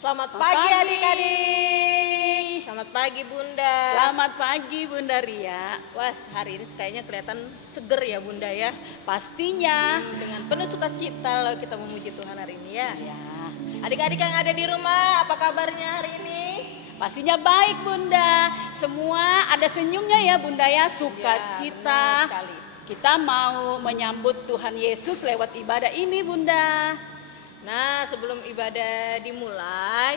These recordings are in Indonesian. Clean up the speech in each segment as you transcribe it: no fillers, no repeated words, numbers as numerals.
Selamat pagi adik-adik. Selamat pagi Bunda. Selamat pagi Bunda Ria. Wah, hari ini kayaknya kelihatan seger ya Bunda ya. Pastinya Dengan penuh sukacita lalu kita memuji Tuhan hari ini ya. ya, Adik-adik yang ada di rumah, apa kabarnya hari ini? pastinya baik Bunda. Semua ada senyumnya ya Bunda ya, Benar sukacita. sekali. Kita mau menyambut Tuhan Yesus lewat ibadah ini Bunda. Nah, sebelum ibadah dimulai,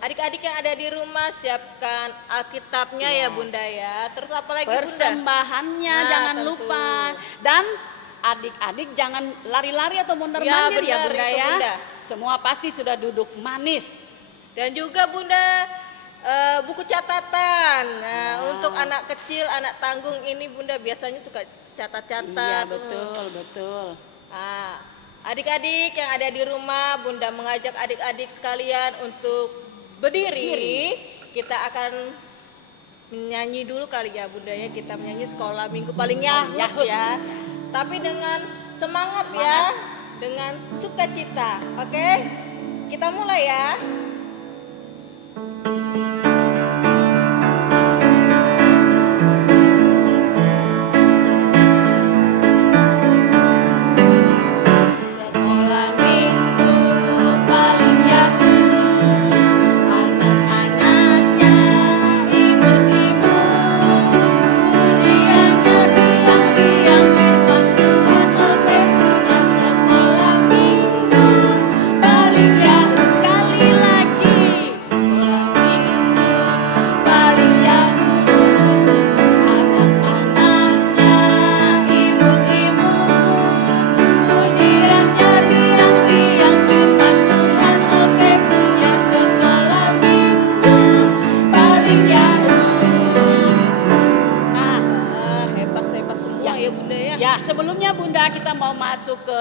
adik-adik yang ada di rumah siapkan Alkitabnya ya Bunda ya. Terus apa lagi Bunda? Persembahannya Nah, jangan tentu. lupa. Dan adik-adik jangan lari-lari atau mondar-mandir ya, benar, Bunda itu ya. Bunda. Semua pasti sudah duduk manis. Dan juga Bunda buku catatan. Nah, untuk anak kecil, anak tanggung ini Bunda biasanya suka catat-catat. Iya betul. Nah, adik-adik yang ada di rumah, Bunda mengajak adik-adik sekalian untuk berdiri. Kita akan menyanyi dulu kali ya Bunda ya. Kita menyanyi sekolah minggu paling Yahud ya. Tapi dengan semangat ya, dengan sukacita. Oke? Kita mulai ya. Sekolah minggu paling Yahud, anak-anaknya imut-imut, pujiannya riang-riang firman Tuhan. Oke, punya sekolah minggu paling Yahud. Sekali lagi, sekolah minggu paling Yahud, anak-anaknya imut-imut, pujiannya riang-riang firman Tuhan. Oke, punya sekolah minggu paling Yahud. Nah, Hebat-hebat semua ya Bunda ya. ya, sebelumnya Bunda kita mau masuk ke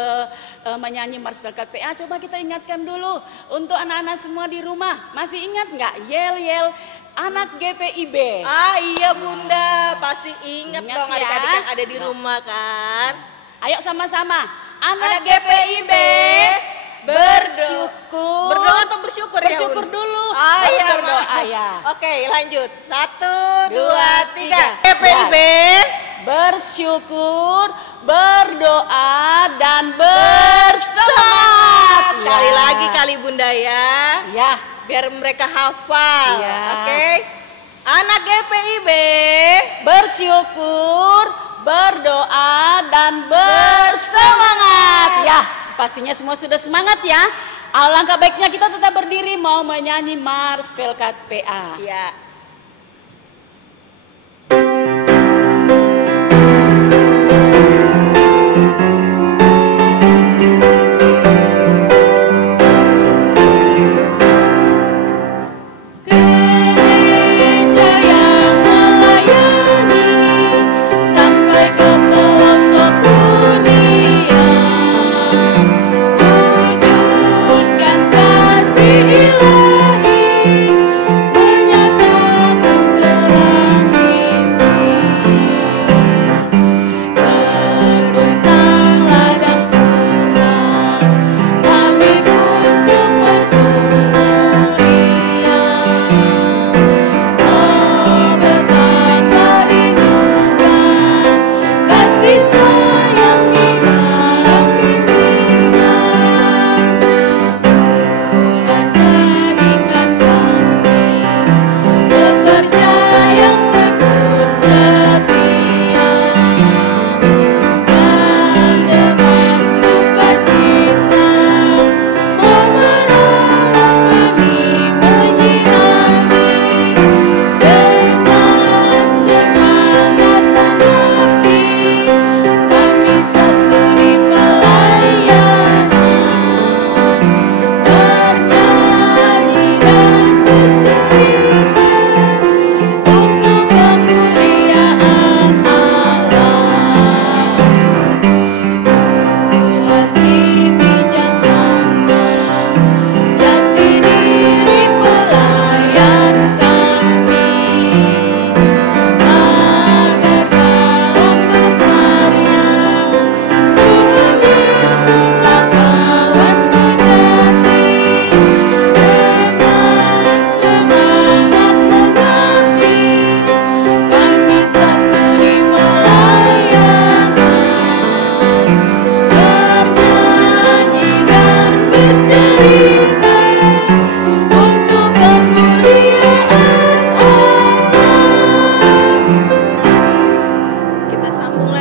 menyanyi Mars Berkat PA. Coba kita ingatkan dulu untuk anak-anak semua di rumah. Masih ingat nggak yel-yel anak GPIB? Ah iya Bunda, pasti ingat Ingat dong ya. adik-adik yang ada di rumah kan. Ayo sama-sama. Anak GPIB bersyukur. Berdoa atau bersyukur ya Bersyukur Bunda? dulu. Ah Baru iya berdoa ya. Oke lanjut. 1, 2, Dua, 3. tiga. GPIB Bersyukur, berdoa dan bersemangat. Sekali Ya. lagi kali Bunda ya. Ya. Biar mereka hafal. Iya. Oke. Anak GPIB Bersyukur, berdoa dan bersemangat. Ya, pastinya semua sudah semangat ya. Alangkah baiknya kita tetap berdiri mau menyanyi Mars Belkat PA. ya. Gereja yang melayani sampai ke pelosok dunia, wujudkan kasih ilahi, menyatakan terang Injil. Terbentang ladang Tuhan, kami kunjung bergumeriah. Oh betapa rindukan kasih sayang di dalam bimbingan Tuhan, jadikan kami bekerja yang tekun setia, dan dengan sukacita memenolong benih menyirami, dengan semangat mengabdi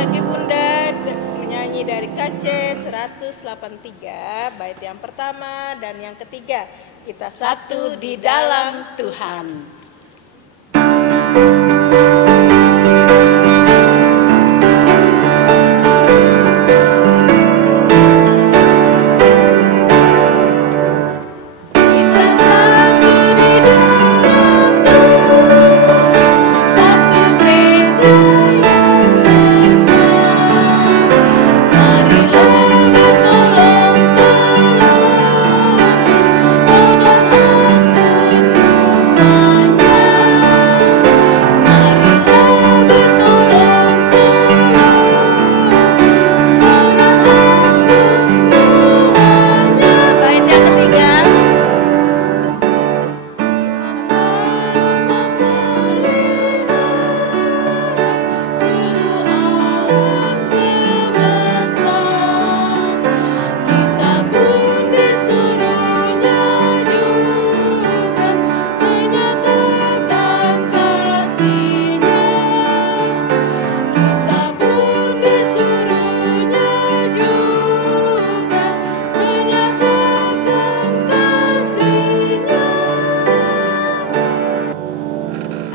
lagi Bunda menyanyi dari KC 183 bait yang pertama dan yang ketiga. Kita Satu di dalam Tuhan.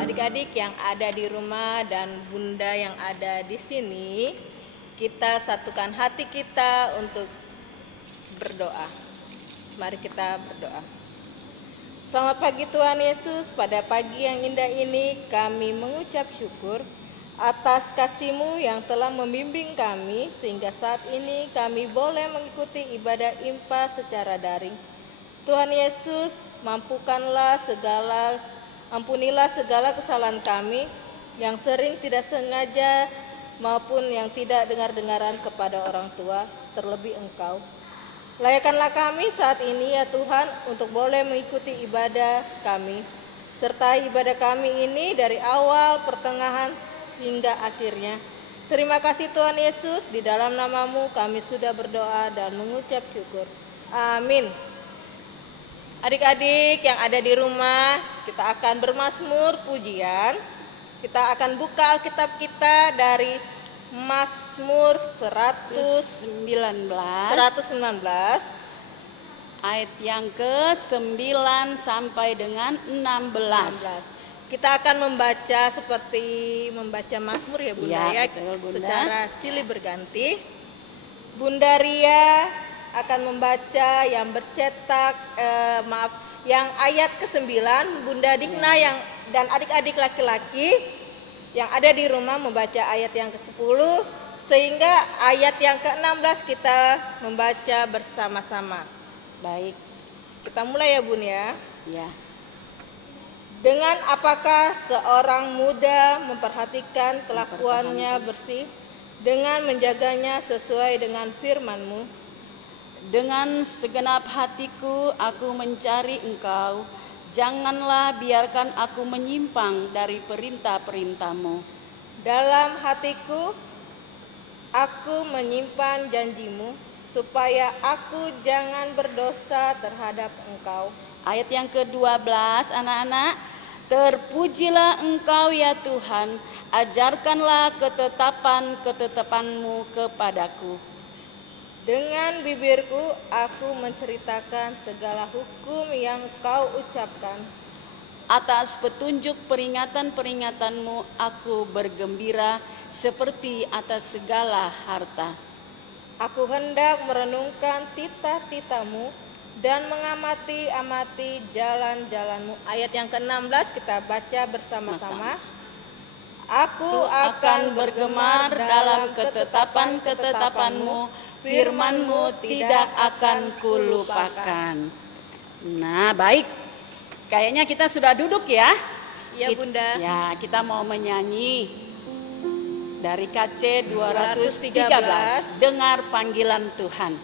Adik-adik yang ada di rumah dan Bunda yang ada di sini, kita satukan hati kita untuk berdoa. Mari kita berdoa. Selamat pagi Tuhan Yesus, pada pagi yang indah ini kami mengucap syukur atas kasih-Mu yang telah membimbing kami sehingga saat ini kami boleh mengikuti ibadah IMPA secara daring. Tuhan Yesus, ampunilah segala kesalahan kami yang sering tidak sengaja maupun yang tidak dengar-dengaran kepada orang tua, terlebih Engkau. Layakkanlah kami saat ini ya Tuhan untuk boleh mengikuti ibadah kami, serta ibadah kami ini dari awal, pertengahan, hingga akhirnya. Terima kasih Tuhan Yesus, di dalam nama-Mu kami sudah berdoa dan mengucap syukur. Amin. Adik-adik yang ada di rumah, kita akan bermazmur pujian. Kita akan buka Alkitab kita dari Mazmur 119 ayat yang ke-9 sampai dengan 16. Kita akan membaca seperti membaca Mazmur ya Bunda ya, betul, Bunda. Secara silih berganti. Bunda Ria akan membaca yang bercetak yang ayat ke-9, Bunda Dikna yang dan adik-adik laki-laki yang ada di rumah membaca ayat yang ke-10, sehingga ayat yang ke-16 kita membaca bersama-sama. Baik, kita mulai ya Bun ya. ya. Dengan apakah seorang muda memperhatikan kelakuannya bersih, dengan menjaganya sesuai dengan firman-Mu. Dengan segenap hatiku aku mencari Engkau, janganlah biarkan aku menyimpang dari perintah-perintah-Mu. Dalam hatiku aku menyimpan janji-Mu, supaya aku jangan berdosa terhadap Engkau. Ayat yang ke-12, anak-anak, terpujilah Engkau ya Tuhan, ajarkanlah ketetapan-ketetapan-Mu kepadaku. Dengan bibirku aku menceritakan segala hukum yang Kau ucapkan. Atas petunjuk peringatan-peringatan-Mu aku bergembira seperti atas segala harta. Aku hendak merenungkan titah-titah-Mu dan mengamati-amati jalan-jalan-Mu. Ayat yang ke-16 kita baca bersama-sama. Aku akan bergemar dalam ketetapan-ketetapan-Mu, firman-Mu tidak akan kulupakan. Nah, baik. Kayaknya kita sudah duduk ya. Iya Bunda. Ya, kita mau menyanyi dari KC 213, dengar panggilan Tuhan.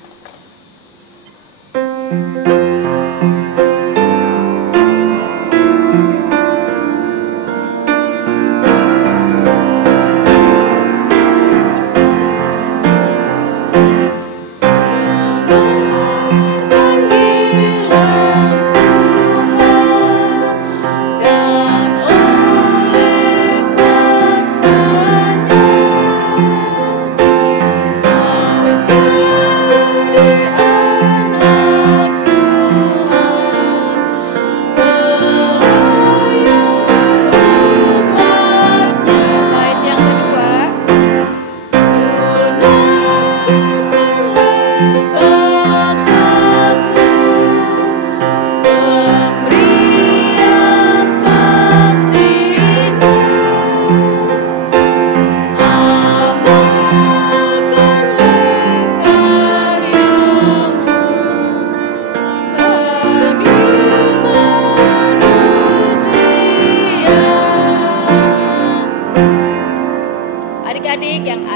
Dan oleh kuasa-Nya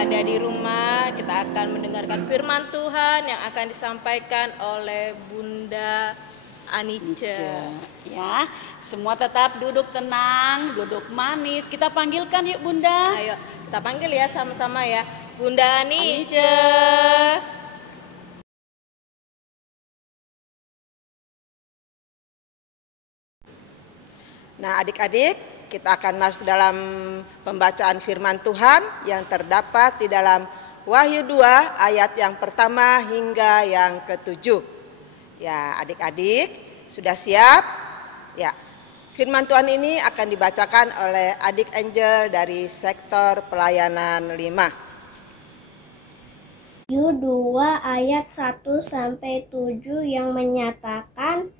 ada di rumah, kita akan mendengarkan firman Tuhan yang akan disampaikan oleh Bunda Anice. Ya, semua tetap duduk tenang, duduk manis. Kita panggilkan yuk Bunda. Ayo, kita panggil ya sama-sama ya. Bunda Anice. Nah, adik-adik, kita akan masuk dalam pembacaan firman Tuhan yang terdapat di dalam Wahyu 2 ayat yang pertama hingga yang ke-7. Ya, adik-adik sudah siap? Ya. Firman Tuhan ini akan dibacakan oleh adik Angel dari sektor pelayanan 5. Wahyu 2 ayat 1 sampai 7 yang menyatakan,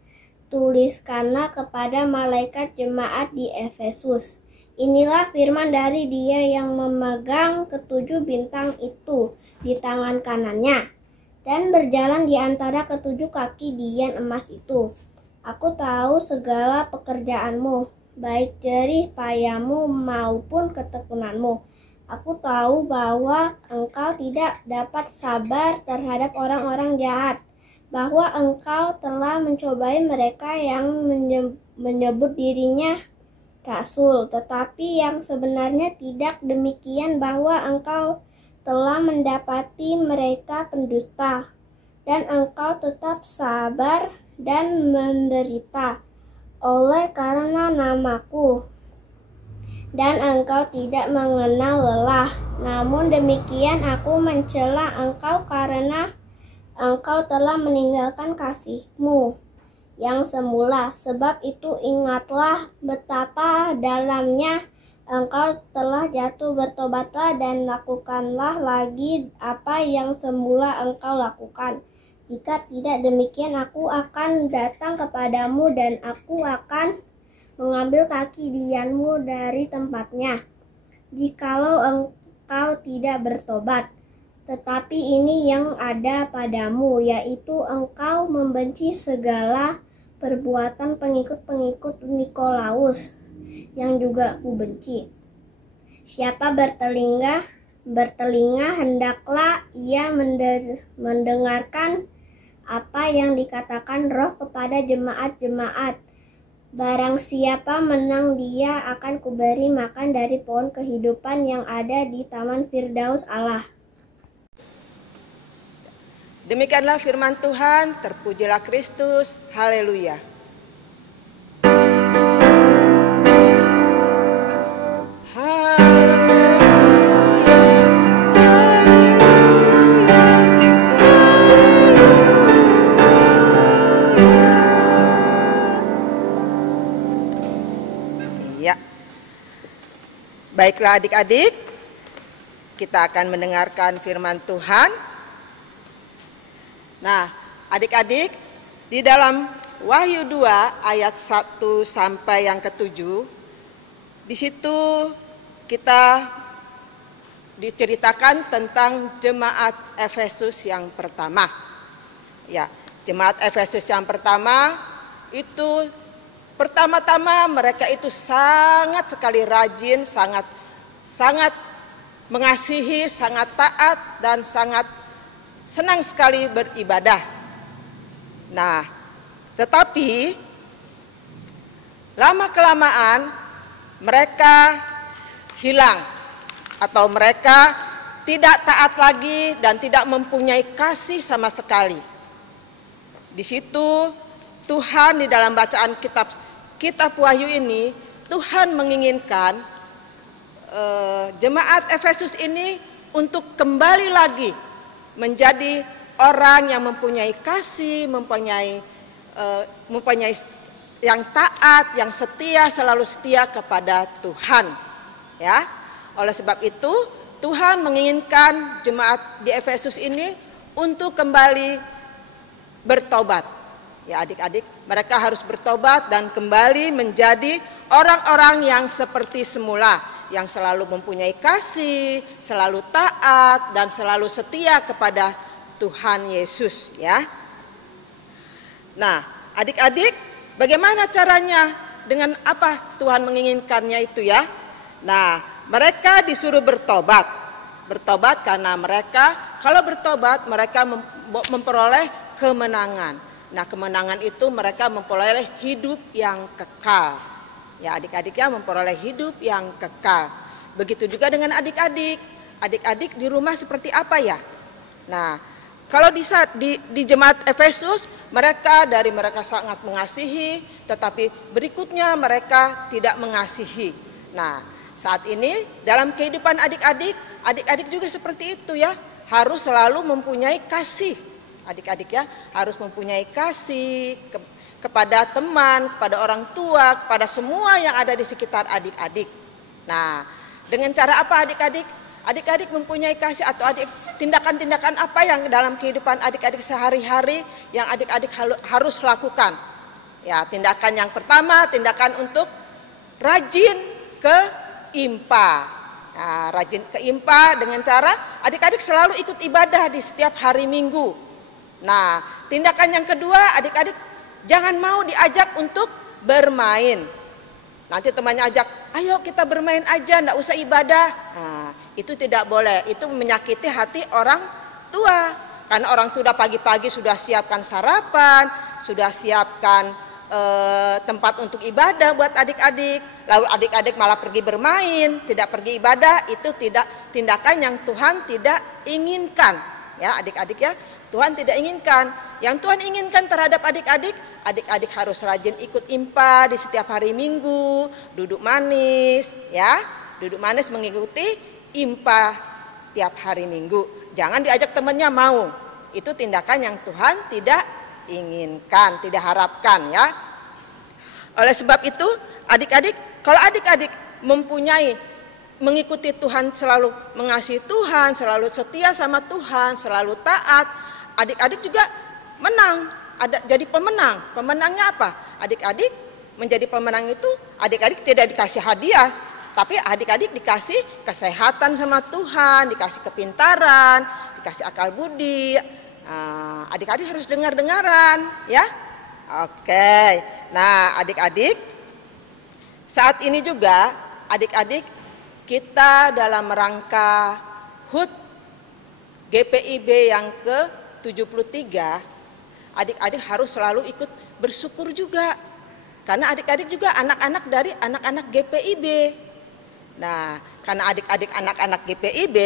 tuliskanlah kepada malaikat jemaat di Efesus. Inilah firman dari Dia yang memegang ketujuh bintang itu di tangan kanannya dan berjalan di antara ketujuh kaki dian emas itu. Aku tahu segala pekerjaanmu, baik jerih payamu maupun ketekunanmu. Aku tahu bahwa engkau tidak dapat sabar terhadap orang-orang jahat, bahwa engkau telah mencobai mereka yang menyebut dirinya rasul, tetapi yang sebenarnya tidak demikian, bahwa engkau telah mendapati mereka pendusta, dan engkau tetap sabar dan menderita oleh karena namaku, dan engkau tidak mengenal lelah. Namun demikian aku mencela engkau karena engkau telah meninggalkan kasihmu yang semula. Sebab itu ingatlah betapa dalamnya engkau telah jatuh. Bertobatlah dan lakukanlah lagi apa yang semula engkau lakukan. Jika tidak demikian, aku akan datang kepadamu dan aku akan mengambil kaki dianmu dari tempatnya, jikalau engkau tidak bertobat. Tetapi ini yang ada padamu, yaitu engkau membenci segala perbuatan pengikut-pengikut Nikolaus, yang juga aku benci. Siapa bertelinga hendaklah ia mendengarkan apa yang dikatakan Roh kepada jemaat-jemaat. Barang siapa menang, dia akan kuberi makan dari pohon kehidupan yang ada di taman Firdaus Allah. Demikianlah firman Tuhan, terpujilah Kristus, haleluya. Ya. Baiklah adik-adik, kita akan mendengarkan firman Tuhan. Nah, adik-adik, di dalam Wahyu 2 ayat 1 sampai yang ke-7, di situ kita diceritakan tentang jemaat Efesus yang pertama. Ya, jemaat Efesus yang pertama itu pertama-tama mereka itu sangat sekali rajin, sangat mengasihi, sangat taat dan sangat senang sekali beribadah. Nah, tetapi lama-kelamaan mereka hilang atau mereka tidak taat lagi dan tidak mempunyai kasih sama sekali. Di situ Tuhan di dalam bacaan kitab Wahyu ini, Tuhan menginginkan jemaat Efesus ini untuk kembali lagi menjadi orang yang mempunyai kasih, mempunyai yang taat, yang setia, selalu setia kepada Tuhan. Ya, oleh sebab itu Tuhan menginginkan jemaat di Efesus ini untuk kembali bertobat. Ya adik-adik, mereka harus bertobat dan kembali menjadi orang-orang yang seperti semula, yang selalu mempunyai kasih, selalu taat dan selalu setia kepada Tuhan Yesus, ya. Nah, adik-adik, bagaimana caranya? Dengan apa Tuhan menginginkannya itu, ya? Nah, mereka disuruh bertobat. bertobat karena mereka kalau bertobat mereka memperoleh kemenangan. Nah, kemenangan itu mereka memperoleh hidup yang kekal. Ya, adik-adiknya memperoleh hidup yang kekal. Begitu juga dengan adik-adik. Adik-adik di rumah seperti apa ya? Nah, kalau di jemaat Efesus mereka sangat mengasihi, tetapi berikutnya mereka tidak mengasihi. Nah, saat ini dalam kehidupan adik-adik juga seperti itu ya, harus selalu mempunyai kasih. Adik-adik ya, harus mempunyai kasih kepada teman, kepada orang tua, kepada semua yang ada di sekitar adik-adik. Nah, dengan cara apa adik-adik? Adik-adik mempunyai kasih atau tindakan-tindakan apa yang dalam kehidupan adik-adik sehari-hari yang adik-adik harus lakukan? Ya, tindakan yang pertama, tindakan untuk rajin ke IMPA. Nah, rajin ke IMPA dengan cara adik-adik selalu ikut ibadah di setiap hari Minggu. Nah, tindakan yang kedua, adik-adik jangan mau diajak untuk bermain. Nanti temannya ajak, ayo kita bermain aja, enggak usah ibadah. Nah, itu tidak boleh, itu menyakiti hati orang tua. Karena orang tua pagi-pagi sudah siapkan sarapan, sudah siapkan tempat untuk ibadah buat adik-adik. Lalu adik-adik malah pergi bermain, tidak pergi ibadah, itu tidak tindakan yang Tuhan tidak inginkan. Ya, adik-adik ya, Tuhan tidak inginkan. Yang Tuhan inginkan terhadap adik-adik, adik-adik harus rajin ikut IMPA di setiap hari Minggu, duduk manis, ya, duduk manis mengikuti IMPA tiap hari Minggu. Jangan diajak temannya mau. Itu tindakan yang Tuhan tidak inginkan, tidak harapkan ya. Oleh sebab itu, adik-adik, kalau adik-adik mengikuti Tuhan, selalu mengasihi Tuhan, selalu setia sama Tuhan, selalu taat, adik-adik juga menang, jadi pemenang. Pemenangnya apa? Adik-adik menjadi pemenang itu, adik-adik tidak dikasih hadiah, tapi adik-adik dikasih kesehatan sama Tuhan, dikasih kepintaran, dikasih akal budi. Adik-adik harus dengar-dengaran ya. Oke. Nah, adik-adik, saat ini juga adik-adik kita dalam rangka HUT GPIB yang ke-73, adik-adik harus selalu ikut bersyukur juga. Karena adik-adik juga anak-anak dari anak-anak GPIB. Nah, karena adik-adik anak-anak GPIB,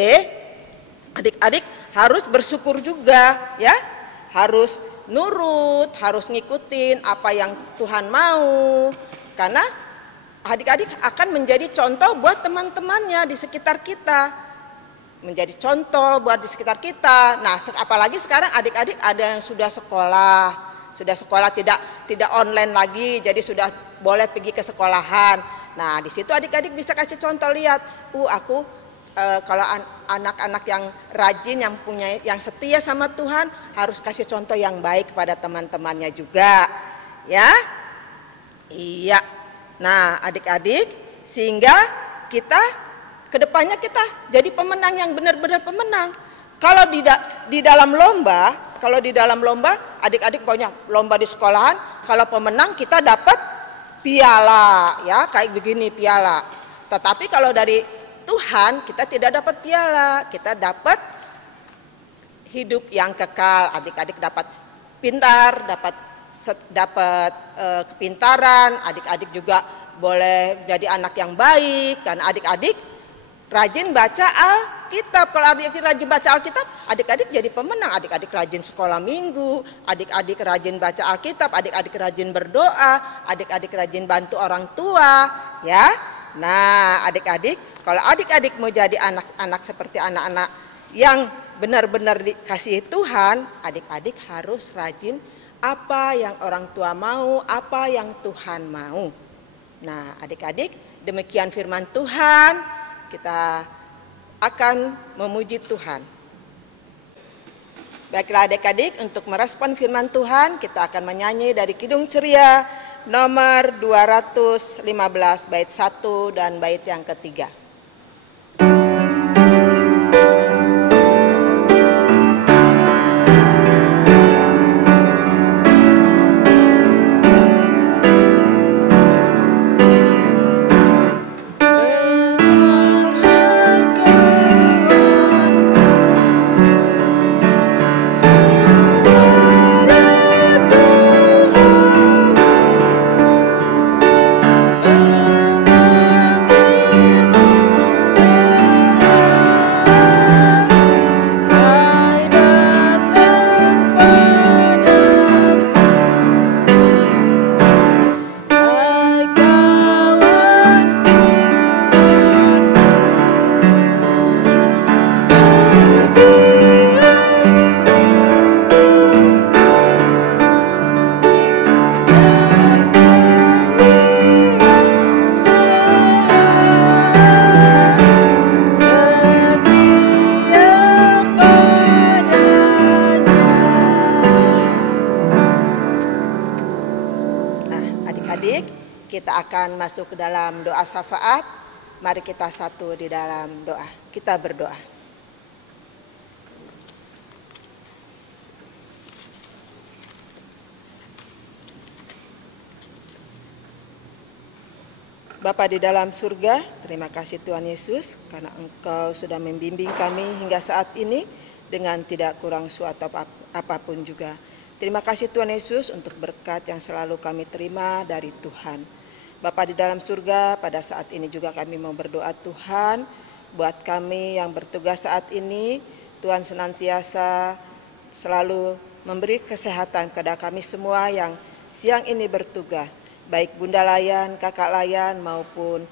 adik-adik harus bersyukur juga ya. Harus nurut, harus ngikutin apa yang Tuhan mau. Karena adik-adik akan menjadi contoh buat teman-temannya di sekitar kita. Menjadi contoh buat di sekitar kita. Nah, apalagi sekarang adik-adik ada yang sudah sekolah tidak online lagi, jadi sudah boleh pergi ke sekolahan. Nah, di situ adik-adik bisa kasih contoh, lihat, aku kalau anak-anak yang rajin, yang setia sama Tuhan, harus kasih contoh yang baik kepada teman-temannya juga, ya. Iya. Nah, adik-adik, sehingga kita kedepannya kita jadi pemenang yang benar-benar pemenang. Kalau di dalam lomba, adik-adik punya lomba di sekolahan, kalau pemenang kita dapat piala, ya, kayak begini piala. Tetapi kalau dari Tuhan kita tidak dapat piala, kita dapat hidup yang kekal. Adik-adik dapat pintar, dapat kepintaran. Adik-adik juga boleh jadi anak yang baik, karena adik-adik rajin baca Alkitab. Kalau adik-adik rajin baca Alkitab, adik-adik jadi pemenang. Adik-adik rajin sekolah minggu, adik-adik rajin baca Alkitab, adik-adik rajin berdoa, adik-adik rajin bantu orang tua, ya. Nah, adik-adik, kalau adik-adik mau jadi anak-anak seperti anak-anak yang benar-benar dikasihi Tuhan, adik-adik harus rajin apa yang orang tua mau, apa yang Tuhan mau. Nah, adik-adik, demikian firman Tuhan, kita akan memuji Tuhan. Baiklah adik-adik, untuk merespon firman Tuhan, kita akan menyanyi dari Kidung Ceria nomor 215 bait 1 dan bait yang ketiga. kita akan masuk ke dalam doa syafaat. Mari kita satu di dalam doa. Kita berdoa. Bapa di dalam surga, terima kasih Tuhan Yesus karena Engkau sudah membimbing kami hingga saat ini dengan tidak kurang suatu apapun juga. Terima kasih Tuhan Yesus untuk berkat yang selalu kami terima dari Tuhan. Bapa di dalam surga, pada saat ini juga kami mau berdoa Tuhan, buat kami yang bertugas saat ini, Tuhan senantiasa selalu memberi kesehatan kepada kami semua yang siang ini bertugas. Baik Bunda Layan, Kakak Layan maupun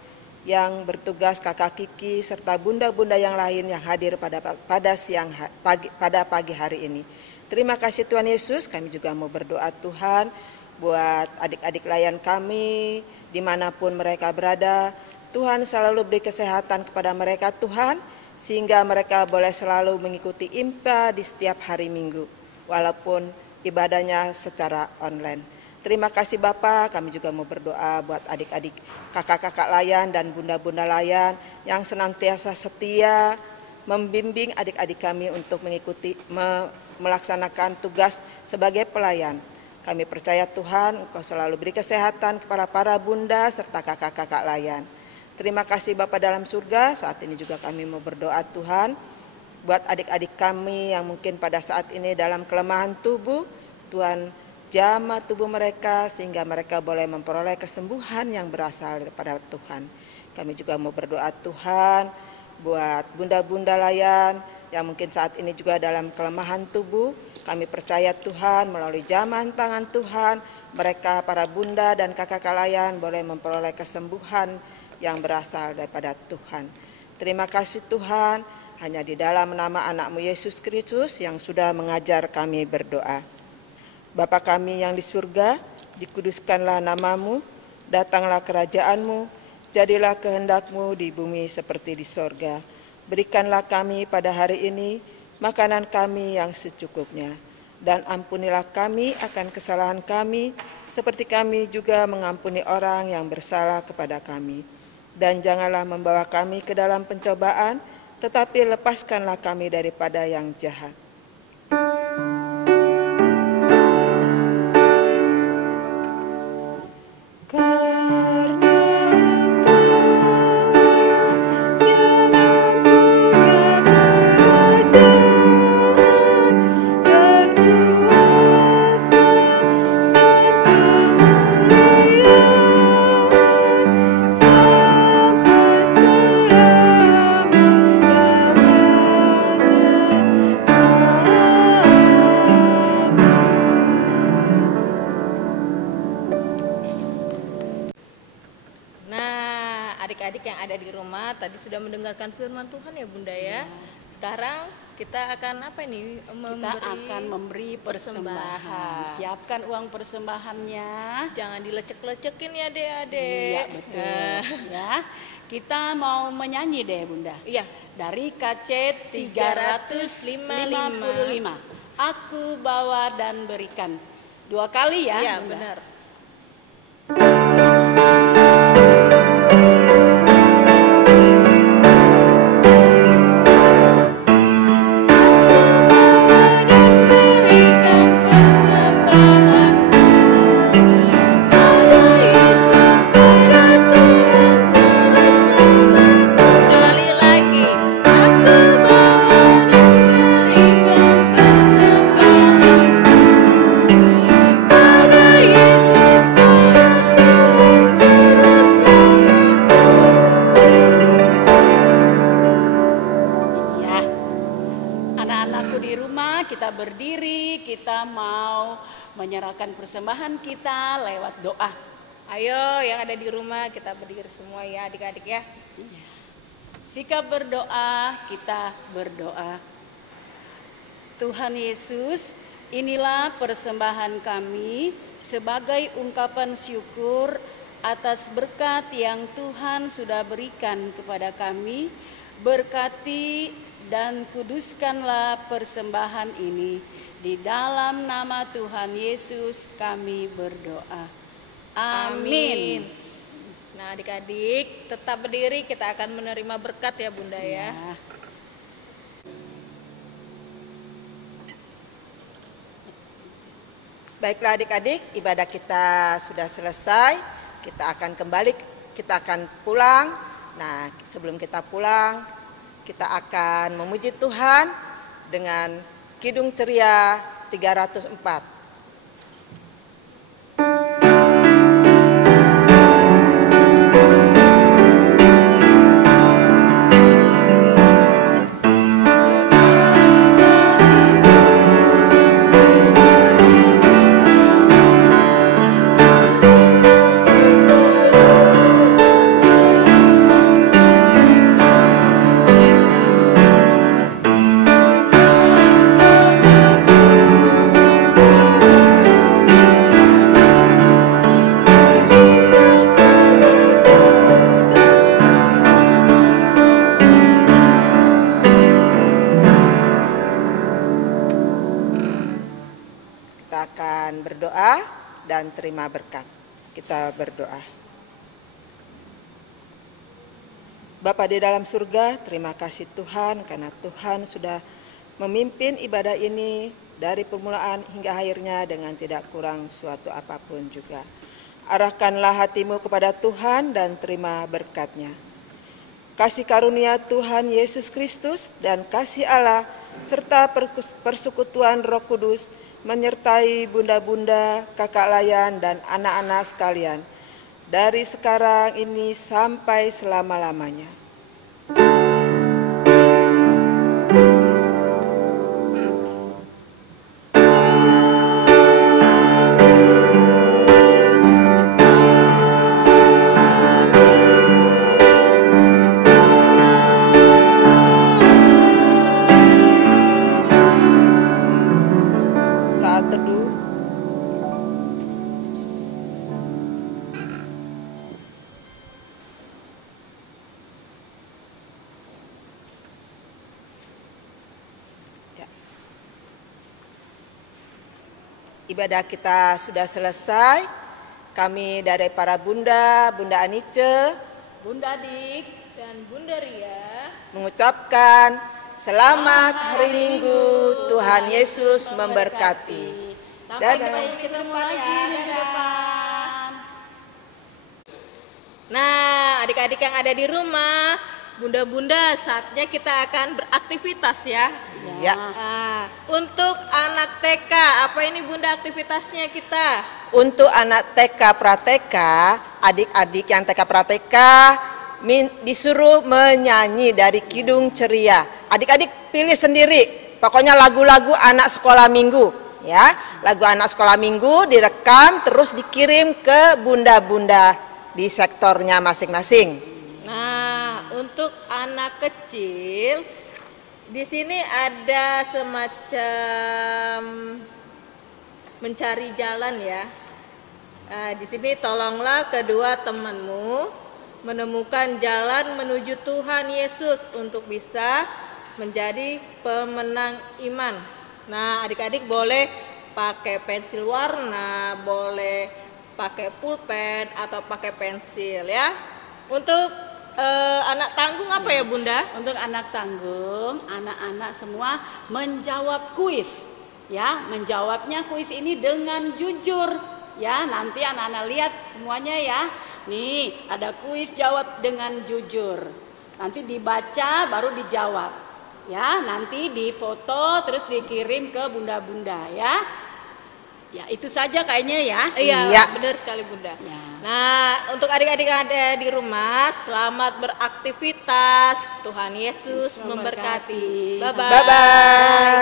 yang bertugas Kakak Kiki serta bunda-bunda yang lain yang hadir pada pagi hari ini. Terima kasih Tuhan Yesus, kami juga mau berdoa Tuhan buat adik-adik layan kami dimanapun mereka berada. Tuhan selalu beri kesehatan kepada mereka Tuhan, sehingga mereka boleh selalu mengikuti IMPA di setiap hari Minggu, walaupun ibadahnya secara online. Terima kasih Bapak, kami juga mau berdoa buat adik-adik kakak-kakak layan dan bunda-bunda layan yang senantiasa setia membimbing adik-adik kami untuk mengikuti melaksanakan tugas sebagai pelayan. Kami percaya Tuhan, Engkau selalu beri kesehatan kepada para bunda serta kakak-kakak layan. Terima kasih Bapak dalam surga, saat ini juga kami mau berdoa Tuhan buat adik-adik kami yang mungkin pada saat ini dalam kelemahan tubuh, Tuhan jamah tubuh mereka sehingga mereka boleh memperoleh kesembuhan yang berasal daripada Tuhan. Kami juga mau berdoa Tuhan buat bunda-bunda layan yang mungkin saat ini juga dalam kelemahan tubuh. Kami percaya Tuhan melalui jamahan tangan Tuhan, mereka para bunda dan kakak layan boleh memperoleh kesembuhan yang berasal daripada Tuhan. Terima kasih Tuhan, hanya di dalam nama anak-Mu Yesus Kristus yang sudah mengajar kami berdoa. Bapa kami yang di surga, dikuduskanlah nama-Mu, datanglah kerajaan-Mu, jadilah kehendak-Mu di bumi seperti di sorga. Berikanlah kami pada hari ini makanan kami yang secukupnya, dan ampunilah kami akan kesalahan kami, seperti kami juga mengampuni orang yang bersalah kepada kami. Dan janganlah membawa kami ke dalam pencobaan, tetapi lepaskanlah kami daripada yang jahat. Adik-adik yang ada di rumah tadi sudah mendengarkan firman Tuhan ya Bunda ya. Sekarang kita akan apa ini? Kita akan memberi persembahan. Siapkan uang persembahannya. Jangan dilecek-lecekin ya adik-adik. Iya betul. Ya. Kita mau menyanyi deh Bunda. Iya. Dari KC 355. Aku bawa dan berikan. 2 kali ya. Iya Bunda. benar. Menyerahkan persembahan kita lewat doa. Ayo yang ada di rumah kita berdiri semua ya adik-adik ya. Sikap berdoa, kita berdoa. Tuhan Yesus, inilah persembahan kami sebagai ungkapan syukur atas berkat yang Tuhan sudah berikan kepada kami. Berkati dan kuduskanlah persembahan ini. Di dalam nama Tuhan Yesus kami berdoa. Amin. Nah, adik-adik tetap berdiri, kita akan menerima berkat ya Bunda ya. Baiklah adik-adik, ibadah kita sudah selesai. Kita akan kembali, kita akan pulang. Nah, sebelum kita pulang, kita akan memuji Tuhan dengan Kidung Ceria 304. Berdoa dan terima berkat. Kita berdoa. Bapa di dalam surga, terima kasih Tuhan karena Tuhan sudah memimpin ibadah ini dari permulaan hingga akhirnya dengan tidak kurang suatu apapun juga. Arahkanlah hatimu kepada Tuhan dan terima berkat-Nya. Kasih karunia Tuhan Yesus Kristus dan kasih Allah serta persekutuan Roh Kudus menyertai bunda-bunda, kakak layan, dan anak-anak sekalian, dari sekarang ini sampai selama-lamanya. Ibadah kita sudah selesai. Kami dari para Bunda Anice, Bunda Dik, dan Bunda Ria mengucapkan selamat hari Minggu, Tuhan Yesus memberkati. Sampai ketemu lagi minggu depan. Nah, adik-adik yang ada di rumah, bunda-bunda, saatnya kita akan beraktivitas ya. Ya. Nah, untuk anak TK, apa ini Bunda aktivitasnya kita? Untuk anak TK Prateka, adik-adik yang TK Prateka disuruh menyanyi dari Kidung Ceria. Adik-adik pilih sendiri, pokoknya lagu-lagu anak sekolah minggu ya. Lagu anak sekolah minggu direkam terus dikirim ke bunda-bunda di sektornya masing-masing. Nah, untuk anak kecil di sini ada semacam mencari jalan ya. Nah, di sini tolonglah kedua temanmu menemukan jalan menuju Tuhan Yesus untuk bisa menjadi pemenang iman. Nah, adik-adik boleh pakai pensil warna, boleh pakai pulpen atau pakai pensil ya. Untuk anak tanggung apa ya Bunda? Untuk anak tanggung, anak-anak semua menjawab kuis ya. Menjawabnya kuis ini dengan jujur ya. Nanti anak-anak lihat semuanya ya. Nih ada kuis jawab dengan jujur. Nanti dibaca baru dijawab ya. Nanti difoto terus dikirim ke bunda-bunda ya. Ya itu saja kayaknya ya. Iya, benar sekali Bunda. Ya. Nah, untuk adik-adik yang ada di rumah, selamat beraktivitas. Tuhan Yesus memberkati. Bye-bye. Bye-bye.